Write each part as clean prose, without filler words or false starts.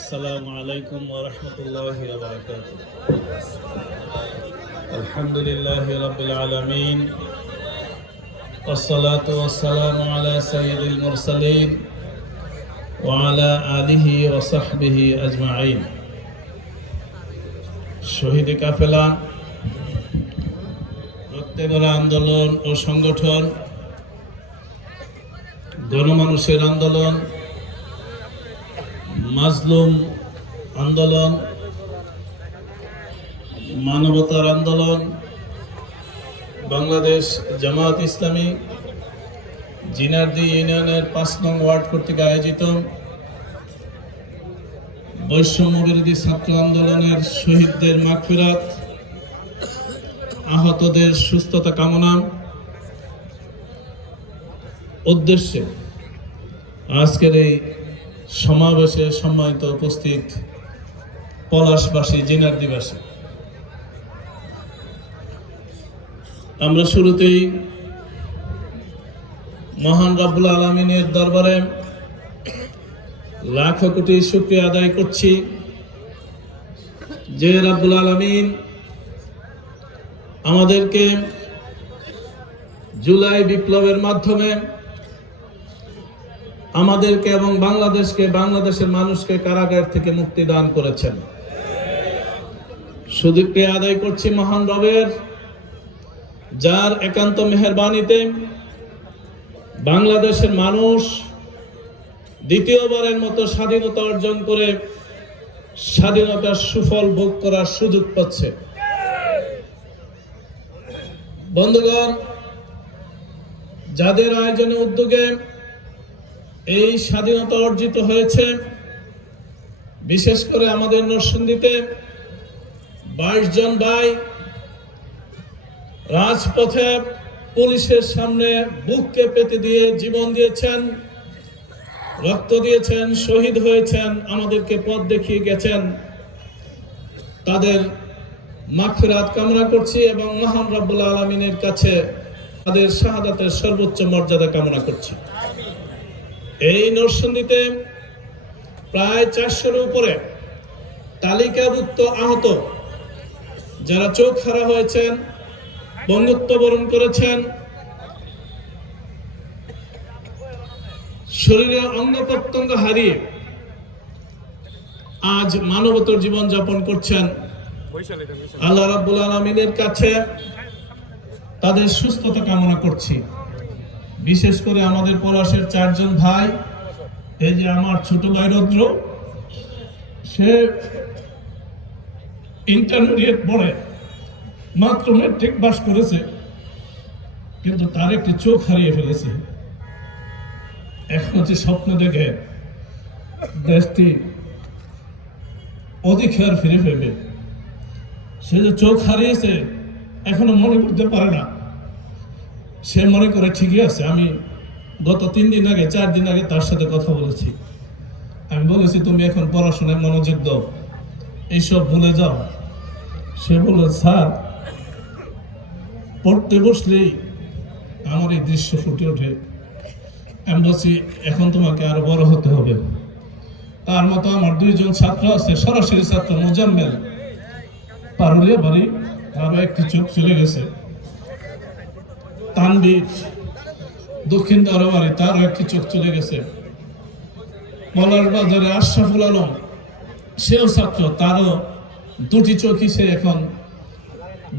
السلام عليكم ورحمة الله وبركاته. الحمد لله رب العالمين والصلاة والسلام على سيد المرسلين وعلى آله وصحبه أجمعين. শহীদ কাফেলা, রক্তে গড়া আন্দোলন ও সংগঠন, গণমানুষের আন্দোলন, মাজলুম আন্দোলন, মানবতার আন্দোলন, বাংলাদেশ জামায়াত ইসলামী জিনারদি ইউনিয়নের ৫ নং ওয়ার্ড কর্তৃক আয়োজিত বৈষম্য বিরোধী ছাত্র আন্দোলনের শহীদদের মাগফিরাত, আহতদের সুস্থতা কামনা উদ্দেশ্যে আজকের এই সমাবেশে সম্মানিত উপস্থিত পলাশবাসী, জিনারদিবাসী, আমরা শুরুতেই মহান রব্বুল আলামিনের দরবারে লাখো কোটি শুকরিয়া আদায় করছি যে রব্বুল আলামিন আমাদেরকে জুলাই বিপ্লবের মাধ্যমে আমাদেরকে এবং বাংলাদেশকে, বাংলাদেশের মানুষকে কারাগার থেকে মুক্তি দান করেছেন। শুকরিয়া আদায় করছি মহান রবের, যার একান্ত মেহেরবানিতে বাংলাদেশের মানুষ দ্বিতীয়বারের মতো স্বাধীনতা অর্জন করে স্বাধীনতার সুফল ভোগ করার সুযোগ পাচ্ছে। বন্ধুগণ, যাদের আয়োজনে উদ্যোগে এই স্বাধীনতা অর্জিত হয়েছে, বিশেষ করে আমাদের নরসিংদীতে 22 জন ভাই রাজপথে পুলিশের সামনে বুককে পেতে দিয়ে জীবন দিয়েছেন, রক্ত দিয়েছেন, শহীদ হয়েছেন, আমাদেরকে পথ দেখিয়ে গেছেন। তাদের মাগফিরাত কামনা করছি এবং মহান রব্বুল আলামিনের কাছে তাদের শাহাদাতের সর্বোচ্চ মর্যাদা কামনা করছি। এই নরসিংদীতে প্রায় 400-এর উপরে তালিকাভুক্ত আহত যারা চোখ হারা হয়েছেন, বন্ধ্যত্ব বরণ করেছেন, শরীরে অঙ্গ প্রত্যঙ্গ হারিয়ে আজ মানবতার জীবন যাপন করছেন। আল্লাহ রাব্বুল আলামিনের কাছে তাদের সুস্থতা কামনা করছি। বিশেষ করে আমাদের পলাশের 4 জন ভাই, এই যে আমার ছোট ভাই রুদ্র, সে ইন্টারমিডিয়েট পড়ে, মাত্র ম্যাট্রিক পাস করেছে, কিন্তু তার একটি চোখ হারিয়ে ফেলেছে। এখন যে স্বপ্ন দেখে দেশটি অধিকার ফিরে পেবে, সে যে চোখ হারিয়েছে এখনো মনে করতে পারে না। সে মনে করে ঠিকই আছে। আমি গত 3 দিন আগে, 4 দিন আগে তার সাথে কথা বলেছি। আমি বলেছি, তুমি এখন পড়াশোনায় মনোযোগ দাও, এইসব ভুলে যাও। সে বলল, স্যার, পড়তে বসলেই আমার এই দৃশ্য ফুটে ওঠে। আমি বলছি, এখন তোমাকে আরো বড় হতে হবে। তার মতো আমার 2 জন ছাত্র আছে, সরাসরি ছাত্র, মোজাম্মেল, পারুলিয়া বাড়ি, আরো একটি চোখ চলে গেছে। তানবীর, দক্ষিণ দারোয়ারি, তারও একটি চোখ চলে গেছে। মলার বাজারে আশরাফুল আলম, সেও ছাত্র, তারও 2টি চোখই সে এখন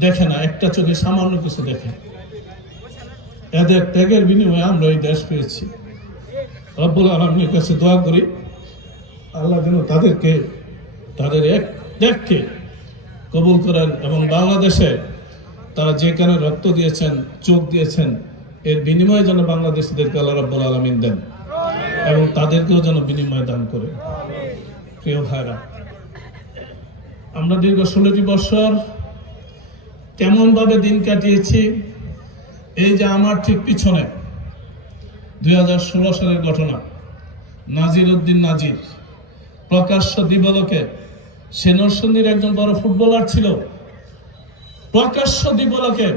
দেখে না, একটা চোখে সামান্য কিছু দেখে। এদের ত্যাগের বিনিময়ে আমরা এই দেশ পেয়েছি। রব্বুল আলামিনের কাছে দোয়া করি, আল্লাহ যেন তাদেরকে, তাদের এক ত্যাগকে কবুল করেন এবং বাংলাদেশে তারা যেখানে রক্ত দিয়েছেন, চোখ দিয়েছেন, এর বিনিময়ে যেন বাংলাদেশিদেরকে আল্লাহ রাব্বুল আলামিন দেন এবং তাদেরকেও যেন বিনিময় দান করে। প্রিয় ভাইরা, আমরা দীর্ঘ 16টি বছর কেমন ভাবে দিন কাটিয়েছি। এই যে আমার ঠিক পিছনে 2016 সালের ঘটনা, নাজির উদ্দিন নাজির প্রকাশ্য দিবালোকে, সে নরসিংদীর একজন বড় ফুটবলার ছিল। প্রকাশ্য দিবালোকে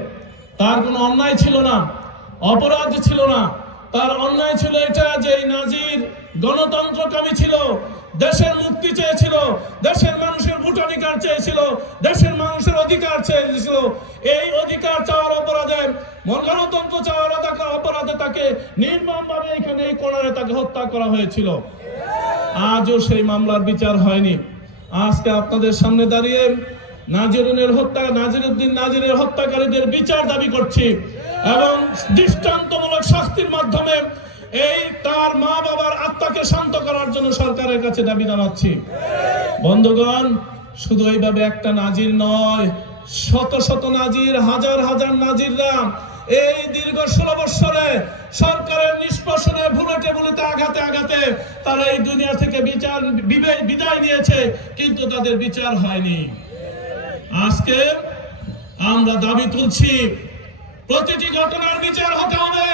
তার কোনো অন্যায় ছিল না, অপরাধ ছিল না। তার অন্যায় ছিল এটা যে এই নাজির গণতন্ত্রকামী ছিল, দেশের মুক্তি চেয়েছিল, দেশের মানুষের ভোটাধিকার চেয়েছিল, দেশের মানুষের অধিকার চেয়েছিল। এই অধিকার চাওয়ার অপরাধে, গণতন্ত্র চাওয়ার অপরাধে তাকে নির্মমভাবে এখানে এই কোণারে তাকে হত্যা করা হয়েছিল। আজও সেই মামলার বিচার হয়নি। আজকে আপনাদের সামনে দাঁড়িয়ে নাজিরউদ্দিন নাজিরের হত্যাকারীদের বিচার দাবি করছি এবং দৃষ্টান্তমূলক শাস্তির মাধ্যমে এই তার মা বাবার আত্মাকে শান্ত করার জন্য সরকারের কাছে দাবি জানাচ্ছি। বন্ধুগণ, শুধু এইভাবে একটা নাজির নয়, শত শত নাজির, হাজার হাজার নাজিররা এই দীর্ঘ 16 বছরে সরকারের নিষ্পেষণে ভুলে টেবুলিতে আঘাতে আঘাতে তারা এই দুনিয়া থেকে বিদায় নিয়েছে, কিন্তু তাদের বিচার হয়নি। আজকে আমরা দাবি তুলছি, প্রতিটি ঘটনার বিচার হতে হবে,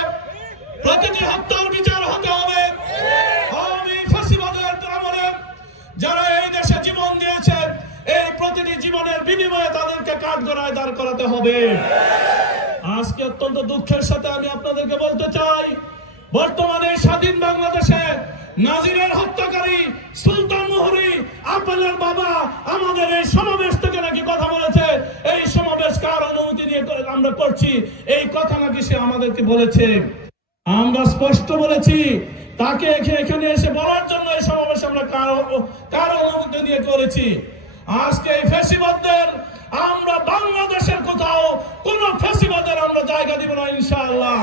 প্রতিটি হত্যার বিচার হতে হবে। আওয়ামী ফ্যাসিবাদের আমলে যারা এই দেশে জীবন দিয়েছে, এই প্রতিটি জীবনের বিনিময়ে তাদেরকে কাঠগড়ায় দাঁড় করাতে হবে। আজকে অত্যন্ত দুঃখের সাথে আমি আপনাদেরকে বলতে চাই, বর্তমানে স্বাধীন বাংলাদেশে নাজিরের হত্যাকারী সুলতান মুহুরী আপনার বাবা আমাদের এই সমাবেশ থেকে নাকি কথা বলেছে। এই সমাবেশ কার অনুমতি নিয়ে আমরা করছি, এই কথা নাকি সে আমাদেরকে বলেছে। আমরা স্পষ্ট বলেছি, তাকে এখানে এসে বলার জন্য এই সমাবেশ আমরা কার অনুমতি নিয়ে করেছি। আজকে এই ফ্যাসিবাদদের আমরা বাংলাদেশের কোথাও কোন ফ্যাসিবাদের আমরা জায়গা দিব না ইনশাআল্লাহ।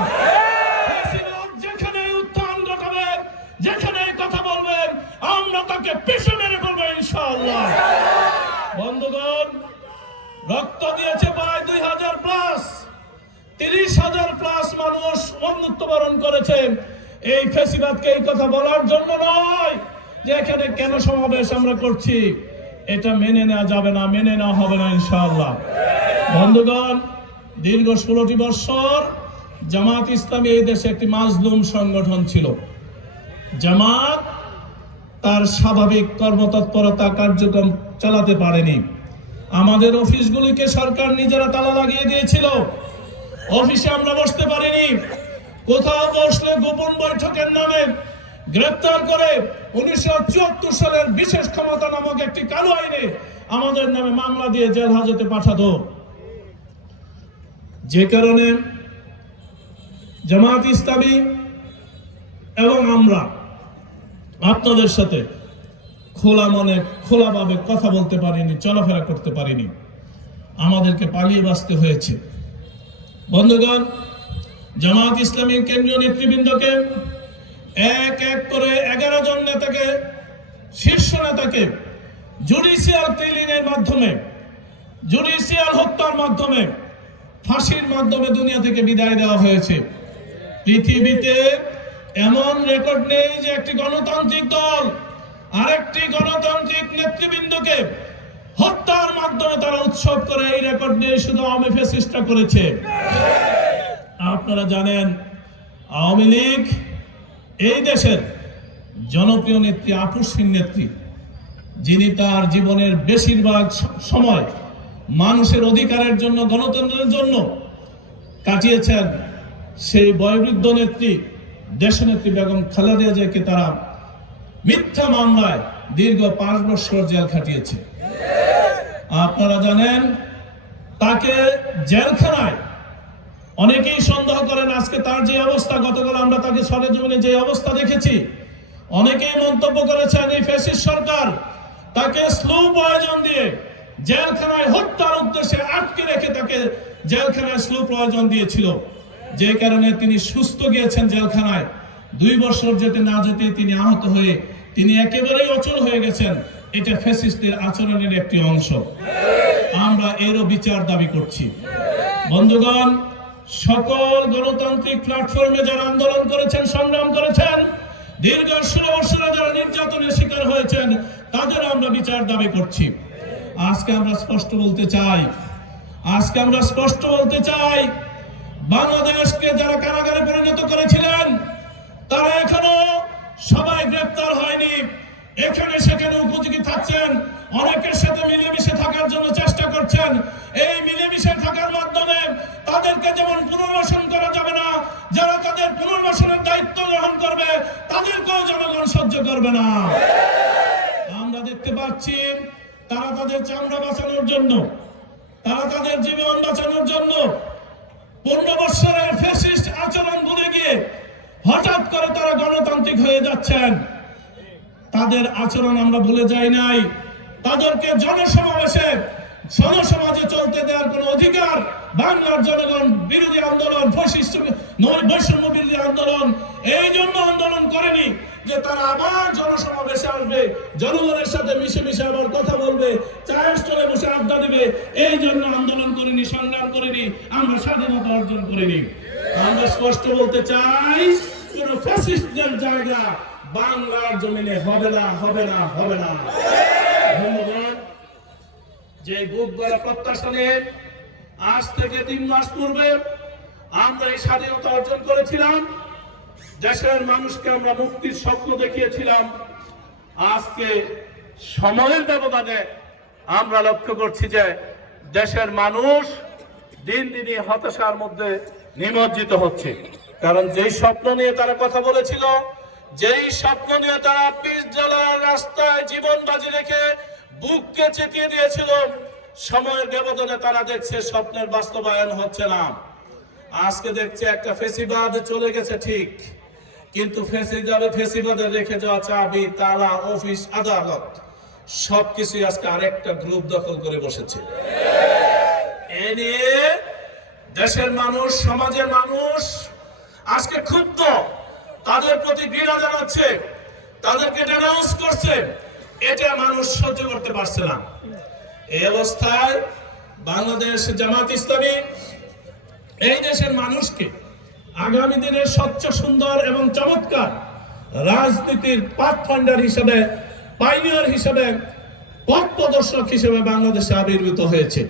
ফ্যাসিবাদ যেখানে উত্থান ঘটাবে, যেখানে কথা বলবেন, আমরা তাকে পিছু মেরে ফেলবো ইনশাআল্লাহ। বন্ধুগণ, রক্ত দিয়েছে প্রায় 2000+, 30,000+ মানুষ মৃত্যুবরণ করেছে। এই ফ্যাসিবাদকে এই কথা বলার জন্য নয় যে এখানে কেন সমাবেশ আমরা করছি, এটা মেনে নেওয়া যাবে না, মেনে নেওয়া হবে না ইনশাআল্লাহ। বন্ধুগণ, দীর্ঘ 16টি বছর জামাত ইসলামী এই দেশে একটি মাজলুম সংগঠন ছিল। জামাত তার স্বাভাবিক কর্মতৎপরতা কার্যক্রম চালাতে পারেনি। আমাদের অফিসগুলিকে সরকার নিজেরা তালা লাগিয়ে দিয়েছিল, অফিসে আমরা বসতে পারিনি। কোথাও বসলে গোপন বৈঠকের নামে গ্রেপ্তার করে 1974 সালের বিশেষ ক্ষমতা নামক একটি কালো আইনে আমাদের নামে মামলা দিয়ে জেল হাজতে পাঠাতো। যে কারণে জামাত ইসলামী এবং আমরা আপনাদের সাথে খোলা মনে খোলাভাবে কথা বলতে পারিনি, চলাফেরা করতে পারিনি, আমাদেরকে পালিয়ে বাঁচতে হয়েছে। বন্ধুগণ, জামাত ইসলামীর কেন্দ্রীয় নেতৃবৃন্দকে এক এক করে 11 জন নেতাকে, শীর্ষ নেতাকে জুডিশিয়াল কিলিংয়ের মাধ্যমে, জুডিশিয়াল হত্যার মাধ্যমে, ফাঁসির মাধ্যমে দুনিয়া থেকে বিদায় দেওয়া হয়েছে। পৃথিবীতে এমন রেকর্ড নেই যে একটি গণতান্ত্রিক দল আরেকটি গণতান্ত্রিক নেতৃবৃন্দকে হত্যার মাধ্যমে তারা উৎসব করে। এই রেকর্ড নেই, শুধু আওয়ামী ফ্যাসিস্টরা করেছে। আপনারা জানেন, আওয়ামী লীগ এই দেশের জনপ্রিয় নেত্রী, আপসহীন নেত্রী, যিনি তার জীবনের বেশিরভাগ সময় মানুষের অধিকারের জন্য, গণতন্ত্রের জন্য কাটিয়েছেন। সেই বয়োবৃদ্ধ নেত্রী, দেশনেত্রী বেগম খালেদা জিয়াকে তারা মিথ্যা মামলায় দীর্ঘ 5 বছর জেল খাটিয়েছে। আপনারা জানেন, তাকে জেলখানায় অনেকেই সন্দেহ করেন আজকে তার যে অবস্থা, গতকাল আমরা তাকে সরেজমিনে যে অবস্থা দেখেছি, অনেকেই মন্তব্য করেছেন এই ফ্যাসিস্ট সরকার তাকে স্লো পয়জন দিয়ে জেলখানায় হত্যার উদ্দেশ্যে আটকে রেখে তাকে জেলখানায় স্লো পয়জন দিয়েছিল, যে কারণে তিনি সুস্থ গিয়েছেন জেলখানায়। 2 বছর যেতে না যেতে তিনি আহত হয়ে তিনি একেবারেই অচল হয়ে গেছেন। এটা ফ্যাসিস্টদের আচরণের একটি অংশ। আমরা এরও বিচার দাবি করছি। বন্ধুগণ, সকল গণতান্ত্রিক প্ল্যাটফর্মে যারা আন্দোলন করেছেন, সংগ্রাম করেছেন, দীর্ঘ 16 বছরে যারা নির্যাতনের শিকার হয়েছেন, তাদের আমরা বিচার দাবি করছি। আজকে আমরা স্পষ্ট বলতে চাই, বাংলাদেশকে যারা কারাগারে পরিণত করেছিলেন, তারা এখনো সবাই গ্রেপ্তার হয়নি। এখানে সেখানে উপযোগী থাকছেন, অনেকের সাথে মিলেমিশে থাকার জন্য চেষ্টা করছেন। এই মিলেমিশে থাকার মাধ্যমে তাদেরকে যেমন পুনর্বাসন করা যাবে না, যারা তাদের পুনর্বাসনের দায়িত্ব গ্রহণ করবে তাদেরকেও জনগণ সহ্য করবে না। আমরা দেখতে পাচ্ছি তারা তাদের চামড়া বাঁচানোর জন্য, তারা তাদের জীবন বাঁচানোর জন্য 15 বছরের ফ্যাসিস্ট আচরণ ভুলে গিয়ে হঠাৎ করে তারা গণতান্ত্রিক হয়ে যাচ্ছেন। তাদের আচরণ আমরা ভুলে যাই নাই। তাদেরকে জনসমাজে চলতে দেওয়ার কোন অধিকার বাংলার জনগণ বিরোধী আন্দোলন, বৈষম্য বিরোধী আন্দোলন এই জন্য আন্দোলন করেনি যে তারা আবার জনসমাবেশে আসবে, জনগণের সাথে মিশে আবার কথা বলবে, চায়ের স্টলে বসে আড্ডা দিবে। এই জন্য আন্দোলন করিনি, সংগ্রাম করিনি, আমরা স্বাধীনতা অর্জন করিনি। আমরা স্পষ্ট বলতে চাই, কোন ফ্যাসিস্টদের জায়গা বাংলার জমিনে হবে না, হবে না, হবে না। ধন্যবাদ। যে বুধবার প্রত্যাশা নিয়ে আজ থেকে 3 মাস পূর্বে আমরা এই স্বাধীনতা অর্জন করেছিলাম, দেশের মানুষকে আমরা মুক্তির স্বপ্ন দেখিয়েছিলাম। আজকে সময়ের ব্যবধানে আমরা লক্ষ্য করছি যে দেশের মানুষ দিন দিনই হতাশার মধ্যে নিমজ্জিত হচ্ছে। কারণ যেই স্বপ্ন নিয়ে তারা কথা বলেছিল, যেই স্বপ্ন নিয়ে তারা পিচ জ্বালার রাস্তায় জীবন বাজি রেখে বুককে চেতিয়ে দিয়েছিল, সময়ের ব্যবধানে তারা দেখছে স্বপ্নের বাস্তবায়ন হচ্ছে না। আজকে দেখছে একটা ফেসিবাদ চলে গেছে ঠিক, কিন্তু ফেসিবাদে রেখে যাওয়া চাবি, তালা, অফিস, আদালত সবকিছু আজকে আরেকটা গ্রুপ দখল করে বসেছে। এ নিয়ে দেশের মানুষ, সমাজের মানুষ আজকে ক্ষুব্ধ, তাদের প্রতি ঘৃণা জানাচ্ছে, তাদেরকে ডেনাউন্স করছে। এটা মানুষ সহ্য করতে পারছে না। এই অবস্থায় বাংলাদেশ জামাত ইসলামী এই দেশের মানুষকে আগামী দিনের স্বচ্ছ, সুন্দর এবং চমৎকার রাজনীতির পাথফান্ডার হিসেবে, পাইনিয়ার হিসেবে, পথ প্রদর্শক হিসেবে বাংলাদেশে আবির্ভূত হয়েছে।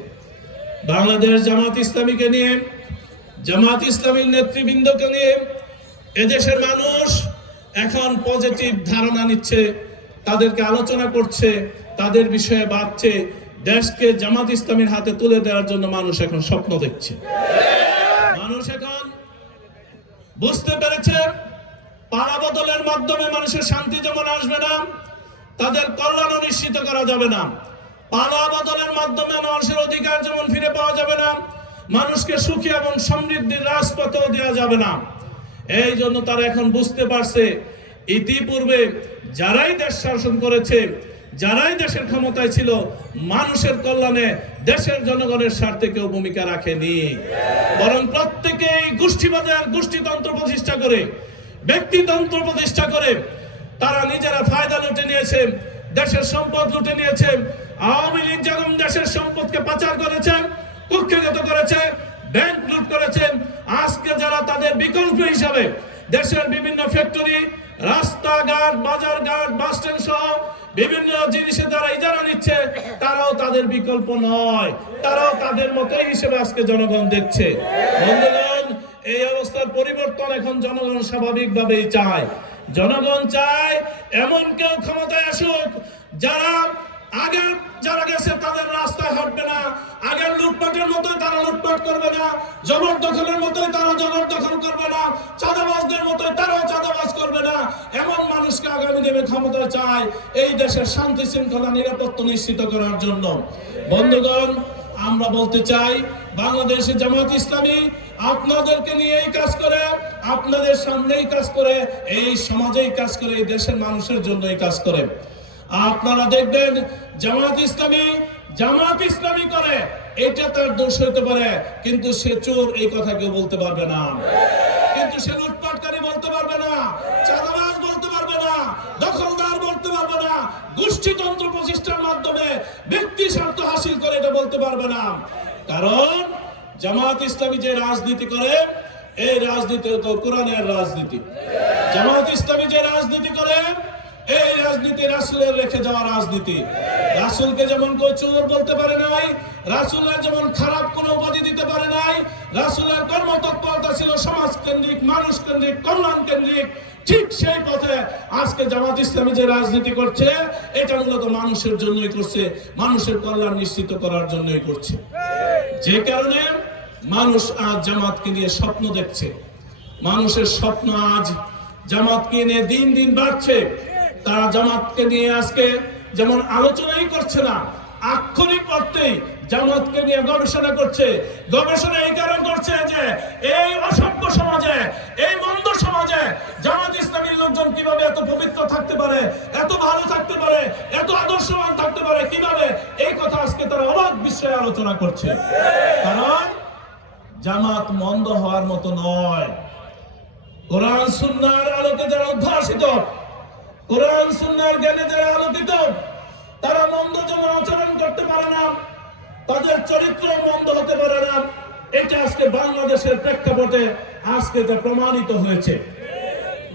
বাংলাদেশ জামাত ইসলামীকে নিয়ে, জামাত ইসলামীর নেতৃবৃন্দকে নিয়ে এদেশের মানুষ এখন পজিটিভ ধারণা নিচ্ছে, তাদেরকে আলোচনা করছে, তাদের বিষয়ে ভাবছে। দেশকে জামাত ইসলামীর হাতে তুলে দেওয়ার জন্য মানুষ এখন স্বপ্ন দেখছে। মানুষ এখন বুঝতে পেরেছে পাড়া বদলের মাধ্যমে মানুষের শান্তি যেমন আসবে না, তাদের কল্যাণও নিশ্চিত করা যাবে না। পাড়া বদলের মাধ্যমে মানুষের অধিকার যেমন ফিরে পাওয়া যাবে না, মানুষকে সুখী এবং সমৃদ্ধির রাজপথেও দেওয়া যাবে না। এই জন্য তারা এখন বুঝতে পারছে ইতিপূর্বে যারাই দেশ শাসন করেছে, যারাই দেশের ক্ষমতায় ছিল, মানুষের কল্যাণে, দেশের জনগণের স্বার্থে কেউ ভূমিকা রাখেনি, বরং প্রত্যেকেই গোষ্ঠীবাদের গোষ্ঠীতন্ত্র প্রতিষ্ঠা করে, ব্যক্তিতন্ত্র প্রতিষ্ঠা করে তারা নিজেরা ফায়দা লুটে নিয়েছে, দেশের সম্পদ লুটে নিয়েছে। আওয়ামী লীগ যেমন দেশের সম্পদকে পাচার করেছে, কুক্ষিগত করেছে, ব্যাংক লুট করেছে, আজকে যারা তাদের বিকল্প হিসাবে দেশের বিভিন্ন ফ্যাক্টরি, রাস্তাঘাট, বাজারঘাট, বাস স্ট্যান্ড সহ বিভিন্ন জিনিসে যারা ইজারা নিচ্ছে, তারাও তাদের বিকল্প নয়, তারাও তাদের মতোই হিসেবে আজকে জনগণ দেখছে। বন্ধুগণ, এই অবস্থার পরিবর্তন এখন জনগণ স্বাভাবিকভাবেই চায়। জনগণ চায় এমন কেউ ক্ষমতায় আসুক যারা গেছে তাদের রাস্তায় হাঁটবে না, আগের লুটপাটের মতোই তারা লুটপাট করবে না, জবরদখলের মতোই তারা জবরদখল করবে না, চাঁদাবাজদের মতোই তারাও চাঁদাবাজ করবে না। এমন মানুষকে আগামী দিনে ক্ষমতায় চায় এই দেশের শান্তি শৃঙ্খলা নিরাপত্তা নিশ্চিত করার জন্য। বন্ধুগণ, আমরা বলতে চাই বাংলাদেশের জামাত ইসলামী আপনাদেরকে নিয়েই কাজ করে, আপনাদের সামনেই কাজ করে, এই সমাজেই কাজ করে, এই দেশের মানুষের জন্যই কাজ করে। আপনারা দেখবেন জামাত ইসলামী করে, এটা তার দোষ হতে পারে, কিন্তু সে চোর এই কথা কেউ বলতে পারবে না, কিন্তু সে লুটপাটকারী বলতে পারবে না, চাঁদাবাজ বলতে পারবে না, দখলদার বলতে পারবে না, গোষ্ঠীতন্ত্র প্রতিষ্ঠার মাধ্যমে ব্যক্তি স্বার্থ হাসিল করে এটা বলতে পারবে না। কারণ জামাত ইসলামী যে রাজনীতি করে, এই রাজনীতি তো কোরআনের রাজনীতি। জামাত ইসলামী যে রাজনীতি করে, এই রাজনীতি রাসূলের রেখে যাওয়া রাজনীতি। রাসূলকে যেমন কেউ চোর বলতে পারে নাই, রাসূলের যেমন খারাপ কোনো উপাধি দিতে পারে নাই, রাসূলের কর্মতৎপরতা ছিল সমাজ কেন্দ্রিক, মানুষ কেন্দ্রিক, কল্যাণ কেন্দ্রিক। ঠিক সেই পথে আজকে জামাত ইসলামী যে রাজনীতি করছে, এটা মূলত মানুষের জন্যই করছে, মানুষের কল্যাণ নিশ্চিত করার জন্যই করছে। যে কারণে মানুষ আজ জামাতকে নিয়ে স্বপ্ন দেখছে। মানুষের স্বপ্ন আজ জামাতকে নিয়ে দিন দিন বাড়ছে। তারা জামাতকে নিয়ে আজকে যেমন আলোচনাই করছে না, আক্ষরিক অর্থেই জামাতকে নিয়ে গবেষণা করছে। গবেষণা এই কারণ করছে যে এই অসভ্য সমাজে, এই মন্দ সমাজে জামাত ইসলামীর লোকজন কিভাবে এত পবিত্র থাকতে পারে, এত ভালো থাকতে পারে, এত আদর্শবান থাকতে পারে কিভাবে, এই কথা আজকে তারা অবাক বিষয়ে আলোচনা করছে। কারণ জামাত মন্দ হওয়ার মতো নয়। কোরআন সুন্নাহর আলোকে যারা উদ্ভাসিত, কোরআন সুন্নাহর জ্ঞানে যারা আলোকিত, তারা মন্দ যেমন আচরণ করতে পারে না, তাদের চরিত্র মন্দ হতে পারে না। এটা আজকে বাংলাদেশের প্রেক্ষাপটে আজকে এটা প্রমাণিত হয়েছে।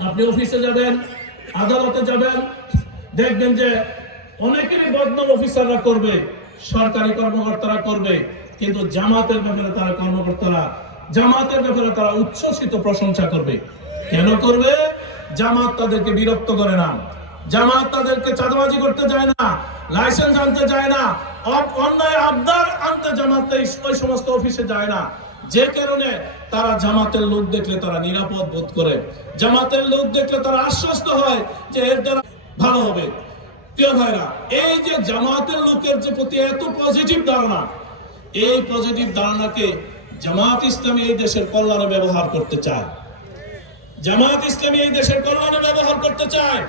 আপনি অফিসে যাবেন, আদালতে যাবেন, দেখবেন যে অনেকেরই বদনাম অফিসাররা করবে, সরকারি কর্মকর্তারা করবে, কিন্তু জামাতের ব্যাপারে তারা কর্মকর্তারা, জামাতের ব্যাপারে তারা উচ্ছ্বসিত প্রশংসা করবে। কেন করবে? জামাত তাদেরকে বিরক্ত করে না, জামাত তাদেরকে চাঁদাবাজি করতে যায় না, লাইসেন্স আনতে যায় না, অন্যায় আবদার আনতে জামাত ওই সমস্ত অফিসে যায় না। যে কারণে তারা জামাতের লোক দেখলে তারা নিরাপদ বোধ করে, জামাতের লোক দেখলে তারা আশ্বস্ত হয় যে এর দ্বারা ভালো হবে। প্রিয় ভাইরা, এই যে জামাতের লোকের যে প্রতি এত পজিটিভ ধারণা, এই পজিটিভ ধারণাকে জামাত ইসলামী এই দেশের কল্যাণে ব্যবহার করতে চায়। জামাত ইসলামী এই দেশের কল্যাণে ব্যবহার করতে চায়।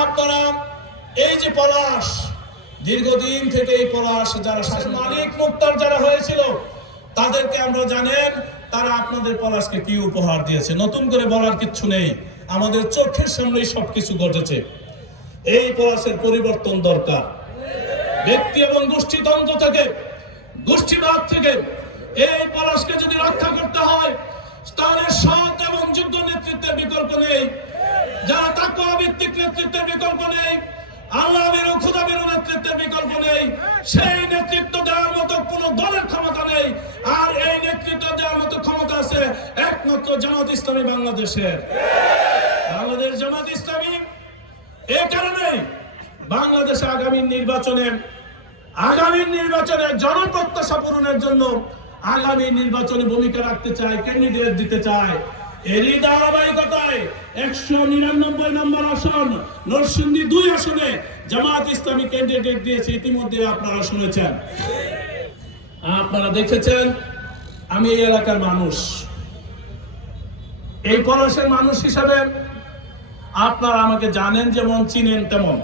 আপনারা এই যে পলাশ, দীর্ঘদিন থেকে এই পলাশ যারা মালিক মুক্তার যারা হয়েছিল, তাদেরকে আমরা জানেন তারা আপনাদের পলাশকে কি উপহার দিয়েছে। নতুন করে বলার কিচ্ছু নেই, আমাদের চোখের সামনেই সবকিছু ঘটেছে। এই পলাশের পরিবর্তন দরকার। ব্যক্তি এবং গোষ্ঠীতন্ত্র থেকে, গোষ্ঠীবাদ থেকে এই পলাশকে যদি রক্ষা করতে হয়, তাহলে সৎ এবং যোগ্য নেতৃত্বের বিকল্প নেই, যারা তাকওয়া ভিত্তিক নেতৃত্বের বিকল্প নেই, আল্লাহ ভীরু খোদা ভীরু নেতৃত্বের বিকল্প নেই। সেই নেতৃত্ব দেওয়ার মতো কোন দলের ক্ষমতা নেই। আর এই নেতৃত্ব দেওয়ার মতো ক্ষমতা আছে একমাত্র জামাত ইসলামী বাংলাদেশের। বাংলাদেশ জামাত ইসলামী এই কারণে বাংলাদেশে আগামী নির্বাচনে জনপ্রত্যাশা পূরণের জন্য আগামী নির্বাচনে ভূমিকা রাখতে চায়, ক্যান্ডিডেট দিতে চায়। এরই ধারাবাহিকতায় 199 নম্বর আসন নরসিংদী 2 আসনে জামাত ইসলামী ক্যান্ডিডেট দিয়েছে। ইতিমধ্যে আপনারা শুনেছেন, আপনারা দেখেছেন। আমি এই এলাকার মানুষ, এই পলাশের মানুষ হিসাবে আপনারা আমাকে জানেন যেমন, চিনেন তেমন।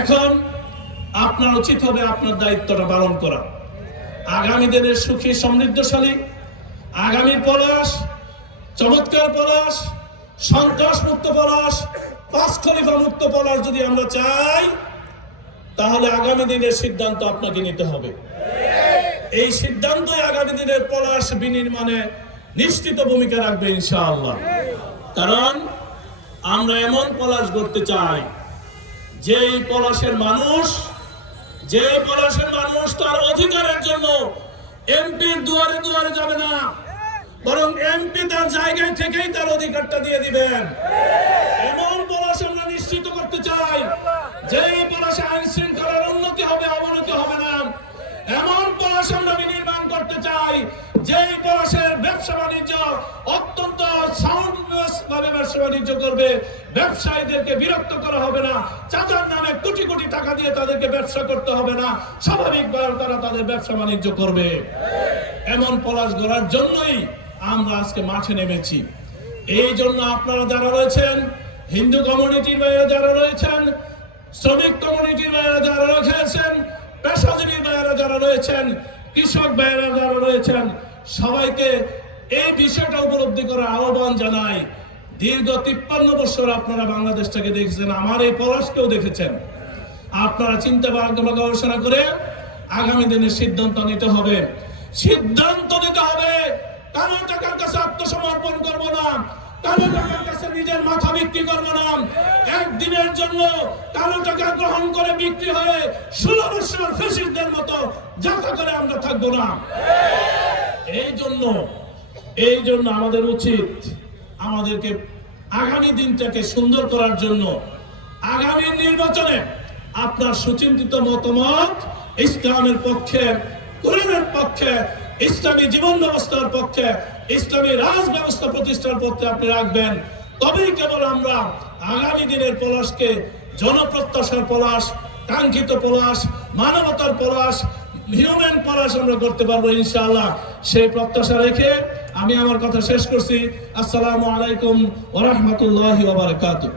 এখন আপনার উচিত হবে আপনার দায়িত্বটা পালন করা। আগামী দিনের সুখী সমৃদ্ধশালী আগামীর পলাশ, চমৎকার পলাশ, সন্ত্রাস মুক্ত পলাশ, 5 খলিফা মুক্ত পলাশ যদি আমরা চাই, তাহলে আগামী দিনের সিদ্ধান্ত আপনাকে নিতে হবে। এই সিদ্ধান্তই আগামী দিনের পলাশ বিনির্মাণে নিশ্চিত ভূমিকা রাখবে ইনশাআল্লাহ। কারণ আমরা এমন পলাশ গড়তে চাই যেই পলাশের মানুষ তার অধিকারের জন্য এমপির দুয়ারে দুয়ারে যাবে না, বরং এমপি তার জায়গায় থেকেই তার অধিকারটা দিয়ে দিবেন। এমন পলাশ আমরা নিশ্চিত করতে চাই যে পলাশে আইন শৃঙ্খলার উন্নতি হবে, অবনতি হবে না। এমন পলাশ আমরা বিনির্মাণ করতে চাই যে পলাশের ব্যবসা বাণিজ্য অত্যন্ত সাউন্ডনেস ভাবে ব্যবসা বাণিজ্য করবে, ব্যবসায়ীদেরকে বিরক্ত করা হবে না, চাঁদার নামে কোটি কোটি টাকা দিয়ে তাদেরকে ব্যবসা করতে হবে না, স্বাভাবিকভাবে তারা তাদের ব্যবসা বাণিজ্য করবে। এমন পলাশ গড়ার জন্যই আমরা আজকে মাঠে নেমেছি। এই জন্য আপনারা যারা রয়েছেন, হিন্দু কমিউনিটির বাইরে যারা রয়েছেন, শ্রমিক কমিউনিটির বাইরে যারা রয়েছেন, পেশাজীবী ভাইয়েরা যারা রয়েছেন, কৃষক ভাইয়েরা যারা রয়েছেন, সবাইকে এই বিষয়টা উপলব্ধি করার আহ্বান জানাই। দীর্ঘ 53 বছর আপনারা বাংলাদেশটাকে দেখেছেন, আমার এই পলাশকেও দেখেছেন। আপনারা চিন্তা ভাবনা গবেষণা করে আগামী দিনের সিদ্ধান্ত নিতে হবে। কারো টাকার কাছে আত্মসমর্পণ করব না, কালো টাকার কাছে নিজের মাথা বিক্রি করবো না। একদিনের জন্য কালো টাকা গ্রহণ করে বিক্রি হয়ে 16 বছর ফ্যাসিস্টদের মতো যাতা করে আমরা থাকবো না। এই জন্য আমাদের উচিত আমাদেরকে আগামী দিনটাকে সুন্দর করার জন্য আগামী নির্বাচনে আপনার সুচিন্তিত মতামত ইসলামের পক্ষে, কোরআনের পক্ষে, ইসলামী জীবন ব্যবস্থার পক্ষে, ইসলামী রাজ ব্যবস্থা প্রতিষ্ঠার পক্ষে আপনি রাখবেন। তবেই কেবল আমরা আগামী দিনের পলাশকে জনপ্রত্যাশার পলাশ, কাঙ্ক্ষিত পলাশ, মানবতার পলাশ, হিউম্যান পলাশ আমরা করতে পারবো ইনশাআল্লাহ। সেই প্রত্যাশা রেখে আমি আমার কথা শেষ করছি। আসসালামু আলাইকুম ওয়া রাহমাতুল্লাহি ওয়া বারাকাতুহু।